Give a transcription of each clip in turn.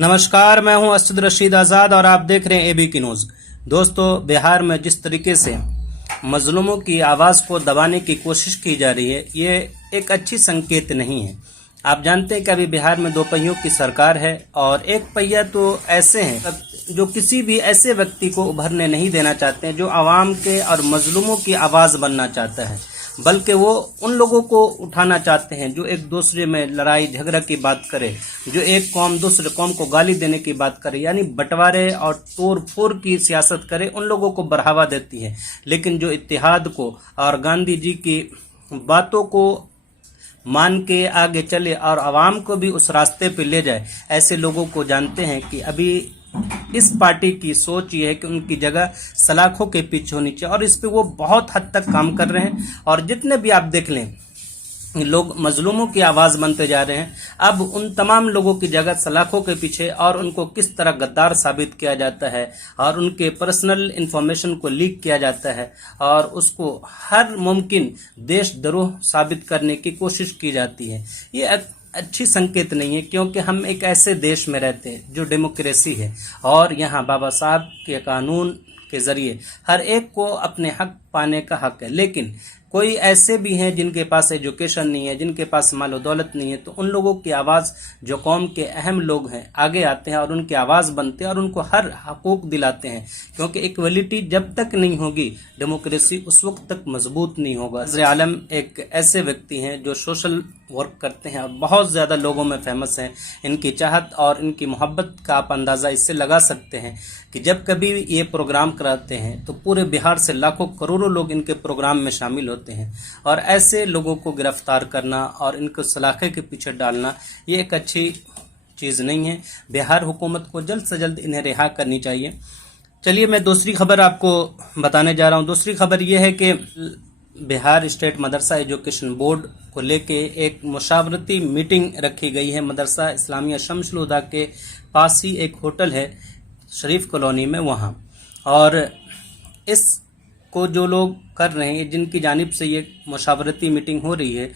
नमस्कार, मैं हूं असद रशीद आज़ाद और आप देख रहे हैं एबीपी न्यूज़। दोस्तों, बिहार में जिस तरीके से मजलूमों की आवाज़ को दबाने की कोशिश की जा रही है, ये एक अच्छी संकेत नहीं है। आप जानते हैं कि अभी बिहार में दो पहियों की सरकार है और एक पहिया तो ऐसे हैं जो किसी भी ऐसे व्यक्ति को उभरने नहीं देना चाहते हैं जो आवाम के और मजलूमों की आवाज़ बनना चाहता है, बल्कि वो उन लोगों को उठाना चाहते हैं जो एक दूसरे में लड़ाई झगड़ा की बात करे, जो एक कौम दूसरे कौम को गाली देने की बात करे, यानी बंटवारे और तोड़ फोड़ की सियासत करे, उन लोगों को बढ़ावा देती है। लेकिन जो इत्तेहाद को और गांधी जी की बातों को मान के आगे चले और आवाम को भी उस रास्ते पे ले जाए, ऐसे लोगों को जानते हैं कि अभी इस पार्टी की सोच ये है कि उनकी जगह सलाखों के पीछे होनी चाहिए और इस पे वो बहुत हद तक काम कर रहे हैं। और जितने भी आप देख लें लोग मजलूमों की आवाज़ बनते जा रहे हैं, अब उन तमाम लोगों की जगह सलाखों के पीछे और उनको किस तरह गद्दार साबित किया जाता है और उनके पर्सनल इंफॉर्मेशन को लीक किया जाता है और उसको हर मुमकिन देशद्रोह साबित करने की कोशिश की जाती है। ये अच्छी संकेत नहीं है, क्योंकि हम एक ऐसे देश में रहते हैं जो डेमोक्रेसी है और यहाँ बाबा साहब के कानून के जरिए हर एक को अपने हक पाने का हक है। लेकिन कोई ऐसे भी हैं जिनके पास एजुकेशन नहीं है, जिनके पास माल और दौलत नहीं है, तो उन लोगों की आवाज़, जो कौम के अहम लोग हैं, आगे आते हैं और उनकी आवाज़ बनते हैं और उनको हर हकूक दिलाते हैं। क्योंकि इक्वलिटी जब तक नहीं होगी, डेमोक्रेसी उस वक्त तक मजबूत नहीं होगा। वज़ीर आलम एक ऐसे व्यक्ति हैं जो सोशल वर्क करते हैं और बहुत ज़्यादा लोगों में फेमस हैं। इनकी चाहत और इनकी मोहब्बत का आप अंदाज़ा इससे लगा सकते हैं कि जब कभी ये प्रोग्राम कराते हैं तो पूरे बिहार से लाखों करोड़ों लोग इनके प्रोग्राम में शामिल होते हैं। और ऐसे लोगों को गिरफ्तार करना और इनको सलाखे के पीछे डालना ये एक अच्छी चीज़ नहीं है। बिहार हुकूमत को जल्द से जल्द इन्हें रिहा करनी चाहिए। चलिए, मैं दूसरी खबर आपको बताने जा रहा हूँ। दूसरी खबर ये है कि बिहार स्टेट मदरसा एजुकेशन बोर्ड को लेके एक मुशावरती मीटिंग रखी गई है। मदरसा इस्लामिया शम्सुल हुदा के पास ही एक होटल है शरीफ कॉलोनी में, वहाँ। और इसको जो लोग कर रहे हैं, जिनकी जानिब से ये मुशावरती मीटिंग हो रही है,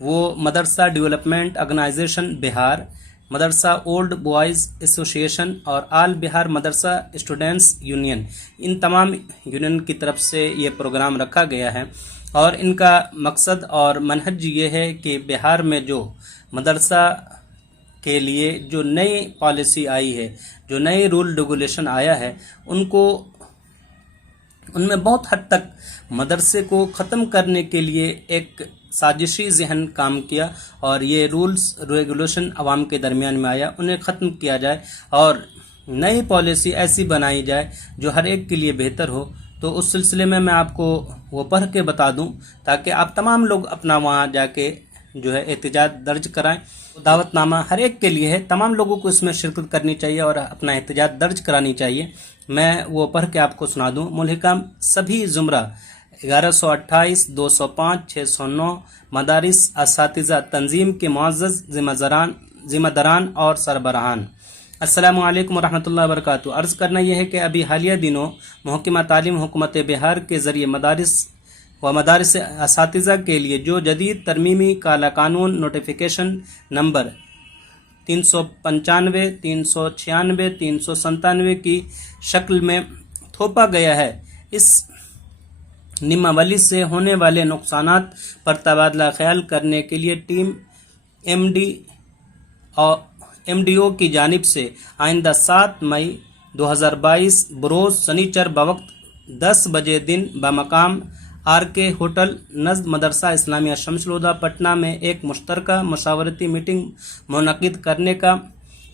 वो मदरसा डेवलपमेंट ऑर्गेनाइजेशन बिहार, मदरसा ओल्ड बॉयज़ एसोसिएशन और आल बिहार मदरसा स्टूडेंट्स यूनियन, इन तमाम यूनियन की तरफ से ये प्रोग्राम रखा गया है। और इनका मकसद और मनहज ये है कि बिहार में जो मदरसा के लिए जो नई पॉलिसी आई है, जो नए रूल रेगुलेशन आया है, उनमें बहुत हद तक मदरसे को ख़त्म करने के लिए एक साजिशी जहन काम किया और ये रूल्स रेगुलेशन आवाम के दरमियान में आया, उन्हें ख़त्म किया जाए और नई पॉलिसी ऐसी बनाई जाए जो हर एक के लिए बेहतर हो। तो उस सिलसिले में मैं आपको वो पढ़ के बता दूं ताकि आप तमाम लोग अपना वहाँ जाके जो है एहतजाज दर्ज कराएं। दावतनामा हर एक के लिए है, तमाम लोगों को इसमें शिरकत करनी चाहिए और अपना एहतजाज दर्ज करानी चाहिए। मैं वो पढ़ के आपको सुना दूं। मुल्हिका सभी जुमरा 1128, 205, 609 मदारिस असातिज़ा तंजीम के मुअज़्ज़ज़ ज़िम्मेदारान और सरबराहान, अस्सलामु अलैकुम वरहमतुल्लाहि वबरकातुहू। अर्ज़ करना यह है कि अभी हालिया दिनों महकमा तालीम हुकूमत बिहार के ज़रिए मदारिस असातिज़ा के लिए जो जदीद तरमीमी काला कानून नोटिफिकेशन नंबर 395, 396, 397 की शक्ल में थोपा गया है, इस नियमावली से होने वाले नुकसानात पर तबादला ख्याल करने के लिए टीम MDO की जानिब से आइंदा 7 मई 2022 बरोज़ शनिचर बवक्त 10 बजे दिन बमकाम RK होटल नज़द मदरसा इस्लामिया शम्सुल हुदा पटना में एक मुश्तरका मशावरती मीटिंग मुनक़िद करने का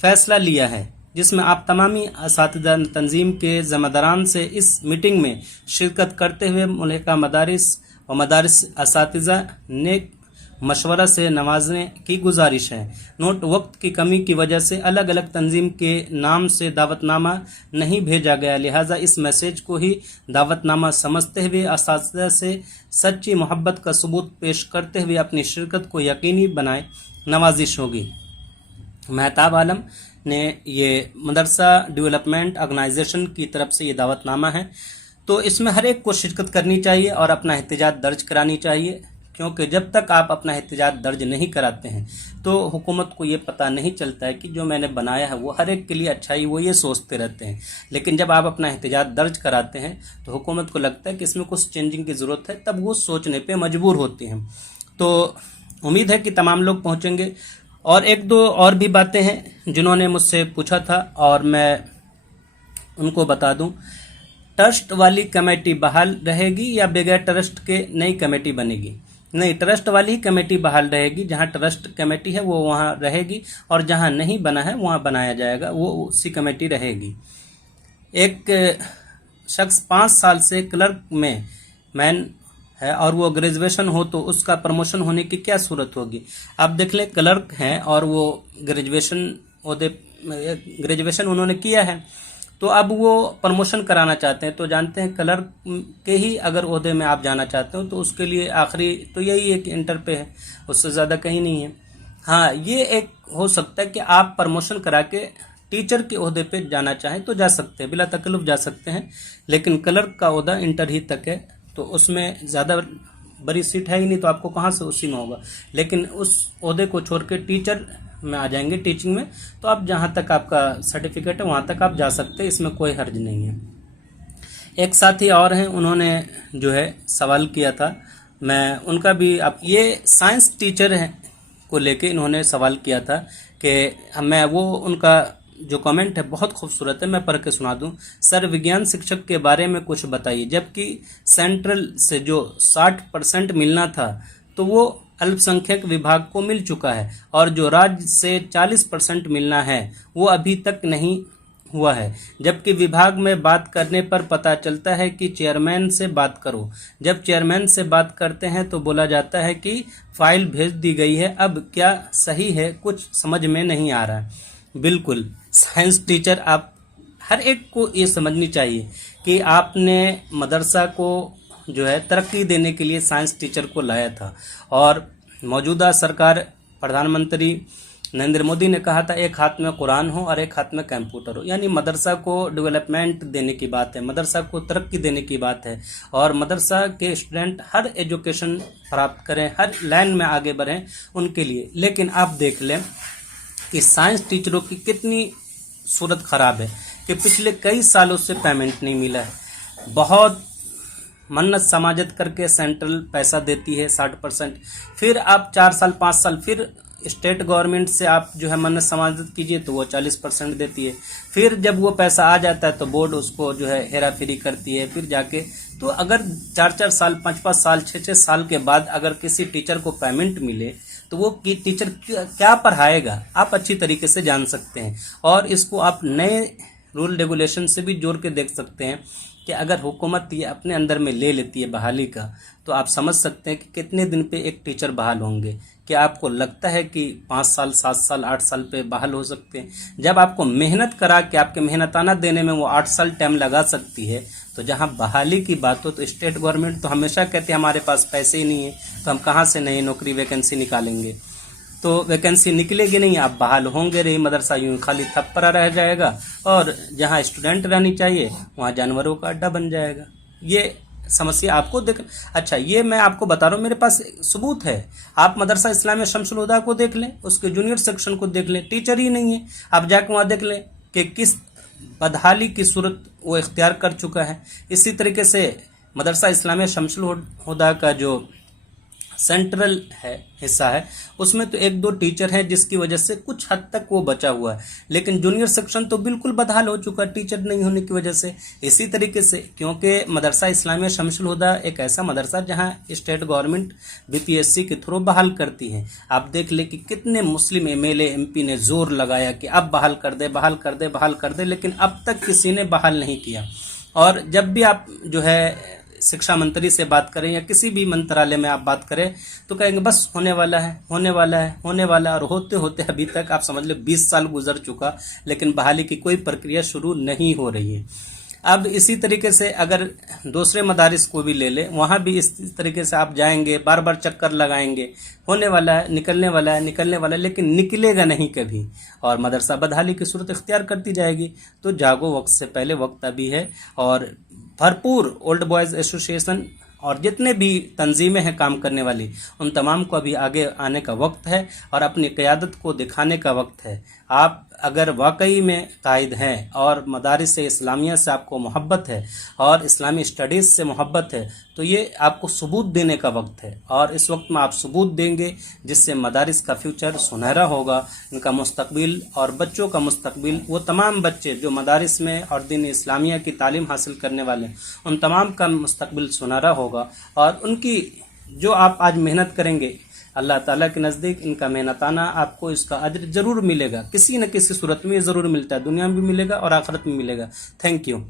फ़ैसला लिया है, जिसमें आप तमामी असातिज़ा तंजीम के ज़िम्मेदारान से इस मीटिंग में शिरकत करते हुए मुल्हिका मदारिस व मदारिस असातिज़ा ने मशवरा से नवाजने की गुजारिश है। नोट, वक्त की कमी की वजह से अलग अलग तंजीम के नाम से दावतनामा नहीं भेजा गया, लिहाजा इस मैसेज को ही दावतनामा समझते हुए असातिज़ा से सच्ची मोहब्बत का सबूत पेश करते हुए अपनी शिरकत को यकीनी बनाए नवाजिश होगी। महताब आलम ने ये मदरसा डेवलपमेंट ऑर्गेनाइजेशन की तरफ से ये दावतनामा है, तो इसमें हर एक को शिरकत करनी चाहिए और अपना एहतजाज दर्ज करानी चाहिए, क्योंकि जब तक आप अपना एहतिजाज दर्ज नहीं कराते हैं तो हुकूमत को ये पता नहीं चलता है कि जो मैंने बनाया है वो हर एक के लिए अच्छा ही, वो ये सोचते रहते हैं। लेकिन जब आप अपना एहतिजाज दर्ज कराते हैं तो हुकूमत को लगता है कि इसमें कुछ चेंजिंग की ज़रूरत है, तब वो सोचने पर मजबूर होती हैं। तो उम्मीद है कि तमाम लोग पहुँचेंगे। और एक दो और भी बातें हैं जिन्होंने मुझसे पूछा था और मैं उनको बता दूं। ट्रस्ट वाली कमेटी बहाल रहेगी या बगैर ट्रस्ट के नई कमेटी बनेगी? नहीं, ट्रस्ट वाली ही कमेटी बहाल रहेगी। जहां ट्रस्ट कमेटी है वो वहां रहेगी और जहां नहीं बना है वहां बनाया जाएगा, वो उसी कमेटी रहेगी। एक शख्स 5 साल से क्लर्क में मैन है और वो ग्रेजुएशन हो तो उसका प्रमोशन होने की क्या सूरत होगी? आप देख लें, क्लर्क हैं और वो ग्रेजुएशन उन्होंने किया है, तो अब वो प्रमोशन कराना चाहते हैं। तो जानते हैं क्लर्क के ही अगर ओहदे में आप जाना चाहते हो तो उसके लिए आखिरी तो यही एक इंटर पे है, उससे ज़्यादा कहीं नहीं है। हाँ, ये एक हो सकता है कि आप प्रमोशन करा के टीचर के ओहदे पे जाना चाहें तो जा सकते हैं, बिला तकल्लुफ जा सकते हैं। लेकिन क्लर्क का ओहदा इंटर ही तक है, तो उसमें ज़्यादा बड़ी सीट है ही नहीं, तो आपको कहाँ से उसी में होगा। लेकिन उस ओहदे को छोड़ के टीचर में आ जाएंगे, टीचिंग में, तो आप जहाँ तक आपका सर्टिफिकेट है वहाँ तक आप जा सकते हैं, इसमें कोई हर्ज नहीं है। एक साथी और हैं, उन्होंने जो है सवाल किया था, मैं उनका भी, आप ये साइंस टीचर हैं को लेके इन्होंने सवाल किया था कि मैं वो उनका जो कमेंट है बहुत खूबसूरत है, मैं पढ़ के सुना दूं। सर, विज्ञान शिक्षक के बारे में कुछ बताइए। जबकि सेंट्रल से जो 60% मिलना था तो वो अल्पसंख्यक विभाग को मिल चुका है, और जो राज्य से 40% मिलना है वो अभी तक नहीं हुआ है। जबकि विभाग में बात करने पर पता चलता है कि चेयरमैन से बात करो। जब चेयरमैन से बात करते हैं तो बोला जाता है कि फाइल भेज दी गई है। अब क्या सही है? कुछ समझ में नहीं आ रहा है। बिल्कुल, साइंस टीचर आप हर एक को ये समझनी चाहिए कि आपने मदरसा को जो है तरक्की देने के लिए साइंस टीचर को लाया था। और मौजूदा सरकार, प्रधानमंत्री नरेंद्र मोदी ने कहा था एक हाथ में कुरान हो और एक हाथ में कंप्यूटर हो, यानी मदरसा को डेवलपमेंट देने की बात है, मदरसा को तरक्की देने की बात है। और मदरसा के स्टूडेंट हर एजुकेशन प्राप्त करें, हर लाइन में आगे बढ़ें उनके लिए। लेकिन आप देख लें कि साइंस टीचरों की कितनी सूरत खराब है कि पिछले कई सालों से पेमेंट नहीं मिला है। बहुत मन्नत समाजत करके सेंट्रल पैसा देती है 60%, फिर आप 4 साल 5 साल फिर स्टेट गवर्नमेंट से आप जो है मन्नत समाजत कीजिए तो वो 40% देती है। फिर जब वो पैसा आ जाता है तो बोर्ड उसको जो है हेरा फेरी करती है। फिर जाके तो अगर 4-4 साल 5-5 साल 6-6 साल के बाद अगर किसी टीचर को पेमेंट मिले तो वो टीचर क्या पढ़ाएगा आप अच्छी तरीके से जान सकते हैं। और इसको आप नए रूल रेगुलेशन से भी जोड़ के देख सकते हैं कि अगर हुकूमत ये अपने अंदर में ले लेती है बहाली का, तो आप समझ सकते हैं कि कितने दिन पे एक टीचर बहाल होंगे। क्या आपको लगता है कि 5 साल 7 साल 8 साल पे बहाल हो सकते हैं? जब आपको मेहनत करा के आपके मेहनताना देने में वो 8 साल टाइम लगा सकती है, तो जहाँ बहाली की बात हो तो स्टेट गवर्नमेंट तो हमेशा कहते हैं हमारे पास पैसे ही नहीं है, तो हम कहाँ से नई नौकरी वैकेंसी निकालेंगे। तो वैकेंसी निकलेगी नहीं, आप बहाल होंगे रही, मदरसा यूं खाली थप्पड़ा रह जाएगा और जहां स्टूडेंट रहनी चाहिए वहां जानवरों का अड्डा बन जाएगा। ये समस्या आपको देख। अच्छा, ये मैं आपको बता रहा हूँ, मेरे पास सबूत है। आप मदरसा इस्लामिया शमसुल हुदा को देख लें, उसके जूनियर सेक्शन को देख लें, टीचर ही नहीं है। आप जाके वहाँ देख लें कि किस बदहाली की सूरत वो इख्तियार कर चुका है। इसी तरीके से मदरसा इस्लामिया शमसुल हुदा का जो सेंट्रल है हिस्सा है, उसमें तो 1-2 टीचर हैं जिसकी वजह से कुछ हद तक वो बचा हुआ है। लेकिन जूनियर सेक्शन तो बिल्कुल बदहाल हो चुका टीचर नहीं होने की वजह से। इसी तरीके से क्योंकि मदरसा इस्लामिया शमसुल हुदा एक ऐसा मदरसा जहां स्टेट गवर्नमेंट बीपीएससी के थ्रू बहाल करती है। आप देख ले कि कितने मुस्लिम एमएलए एमपी ने जोर लगाया कि अब बहाल कर दे, बहाल कर दे, बहाल कर दे, लेकिन अब तक किसी ने बहाल नहीं किया। और जब भी आप जो है शिक्षा मंत्री से बात करें या किसी भी मंत्रालय में आप बात करें तो कहेंगे बस होने वाला है, होने वाला है, होने वाला है। और होते होते अभी तक आप समझ लो 20 साल गुजर चुका, लेकिन बहाली की कोई प्रक्रिया शुरू नहीं हो रही है। अब इसी तरीके से अगर दूसरे मदारिस को भी ले लें, वहाँ भी इस तरीके से आप जाएंगे, बार बार चक्कर लगाएंगे, होने वाला है, निकलने वाला है, निकलने वाला है, लेकिन निकलेगा नहीं कभी और मदरसा बदहाली की सूरत इख्तियार करती जाएगी। तो जागो, वक्त से पहले वक्त अभी है। और भरपूर ओल्ड बॉयज़ एसोसिएशन और जितने भी तंजीमें हैं काम करने वाली, उन तमाम को अभी आगे आने का वक्त है और अपनी क़यादत को दिखाने का वक्त है। आप अगर वाकई में कायद हैं और मदारिस इस्लामिया से आपको मोहब्बत है और इस्लामी स्टडीज़ से मोहब्बत है, तो ये आपको सबूत देने का वक्त है और इस वक्त में आप सबूत देंगे, जिससे मदारिस का फ्यूचर सुनहरा होगा, इनका मुस्तकबिल और बच्चों का मुस्तकबिल, वो तमाम बच्चे जो मदारिस में और दीन इस्लामिया की तालीम हासिल करने वाले हैं, उन तमाम का मुस्तकबिल सुनहरा होगा और उनकी जो आप आज मेहनत करेंगे, अल्लाह ताला के नज़दीक इनका मेहनताना आपको इसका अज्र ज़रूर मिलेगा, किसी न किसी सूरत में ज़रूर मिलता है, दुनिया में भी मिलेगा और आखिरत में मिलेगा। Thank you.